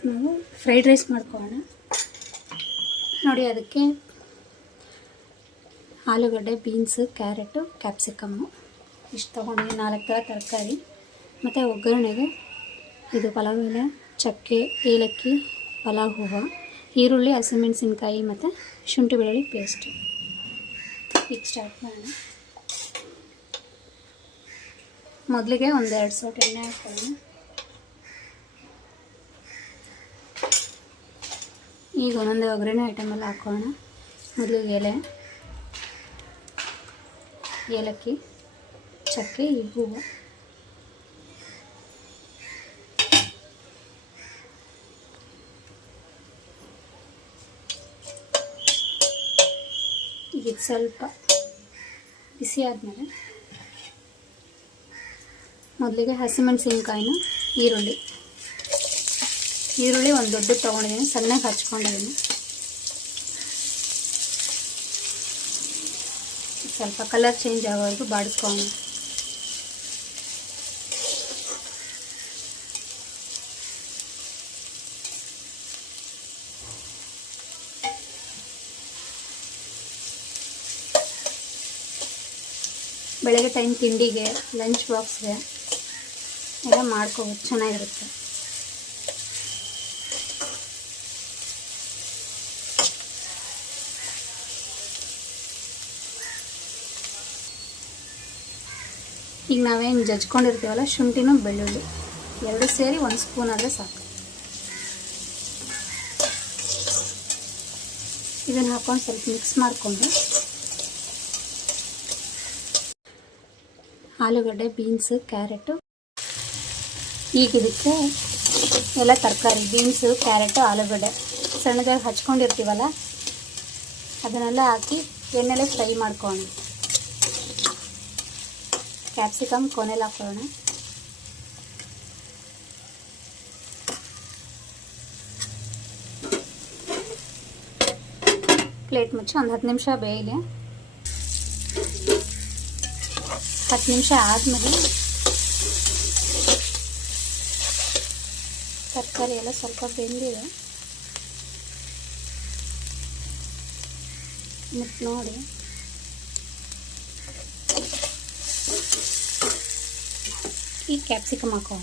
ಇವತ್ತು ನಾವು fried rice ಮಾಡ್ಕೊಳ್ಳೋಣ ನೋಡಿ. ಅದಕ್ಕೆ ಆಲೂಗಡ್ಡೆ, ಬೀನ್ಸು, ಕ್ಯಾರೆಟು, ಕ್ಯಾಪ್ಸಿಕಮ್ಮು ಇಷ್ಟು ತೊಗೊಂಡು 4 ಥರ ತರಕಾರಿ ಮತ್ತು ಒಗ್ಗರಣೆಗೆ ಇದು ಪಲಾವ್ ಎಲೆ, ಚಕ್ಕೆ, ಏಲಕ್ಕಿ, ಪಲಾವ್ ಹೂವು, ಈರುಳ್ಳಿ, ಹಸಿಮೆಣಸಿನ್ಕಾಯಿ ಮತ್ತು ಶುಂಠಿ ಬೆಳ್ಳುಳ್ಳಿ ಪೇಸ್ಟ್. ಈಗ ಸ್ಟಾರ್ಟ್ ಮಾಡೋಣ. ಮೊದಲಿಗೆ 1-2 ಸೌಟ್ ಎಣ್ಣೆ ಹಾಕ್ಕೊಳ್ಳೋಣ. ಈಗ ಒಂದೊಂದೇ ಒಗ್ಗರಣೆ ಐಟಮೆಲ್ಲ ಹಾಕೋಣ. ಮೊದಲಿಗೆ ಏಲಕ್ಕಿ, ಚಕ್ಕೆ, ಈ ಹೂವು, ಈಗ ಸ್ವಲ್ಪ ಬಿಸಿ ಆದಮೇಲೆ ಮೊದಲಿಗೆ ಹಸಿಮೆಣಸಿನ್ಕಾಯಿನ, ಈರುಳ್ಳಿ ಒಂದು ದೊಡ್ಡ ತೊಗೊಂಡಿದ್ದೀನಿ, ಸಣ್ಣಗೆ ಹಚ್ಕೊಂಡಿದ್ದೀನಿ. ಸ್ವಲ್ಪ ಕಲರ್ ಚೇಂಜ್ ಆಗೋವರೆಗೂ ಬಾಡಿಸ್ಕೊಂಡು ಬೆಳಗ್ಗೆ ಟೈಮ್ ತಿಂಡಿಗೆ, ಲಂಚ್ ಬಾಕ್ಸ್ಗೆ ಎಲ್ಲ ಮಾಡ್ಕೋಬೋದು, ಚೆನ್ನಾಗಿರುತ್ತೆ. ಈಗ ನಾವೇನು ಜಜ್ಕೊಂಡಿರ್ತೀವಲ್ಲ, ಶುಂಠಿನೂ ಬೆಳ್ಳುಳ್ಳಿ 2 ಸೇರಿ 1 ಸ್ಪೂನ್ ಆದರೆ ಸಾಕು. ಇದನ್ನು ಹಾಕ್ಕೊಂಡು ಸ್ವಲ್ಪ ಮಿಕ್ಸ್ ಮಾಡಿಕೊಂಡು ಆಲೂಗಡ್ಡೆ, ಬೀನ್ಸು, ಕ್ಯಾರೆಟು, ಈಗ ಇದಕ್ಕೆ ಎಲ್ಲ ತರಕಾರಿ ಬೀನ್ಸು, ಕ್ಯಾರೆಟು, ಆಲೂಗಡ್ಡೆ ಸಣ್ಣದಾಗಿ ಹಚ್ಕೊಂಡಿರ್ತೀವಲ್ಲ ಅದನ್ನೆಲ್ಲ ಹಾಕಿ ಎಣ್ಣೆಲೆ ಫ್ರೈ ಮಾಡ್ಕೊಳ್ಳೋಣ. ಕ್ಯಾಪ್ಸಿಕಮ್ ಕೊನೆಯಲ್ಲಿ ಹಾಕೊಳ್ಳೋಣ. ಪ್ಲೇಟ್ ಮುಚ್ಚಿ ಒಂದು 10 ನಿಮಿಷ ಬೇಯಲಿ. 10 ನಿಮಿಷ ಆದಮೇಲೆ ತರಕಾರಿ ಎಲ್ಲ ಸ್ವಲ್ಪ ಬೆಂದಿದೆ, ಮತ್ತು ನೋಡಿ ಈ ಕ್ಯಾಪ್ಸಿಕಮ್ ಹಾಕೋಣ.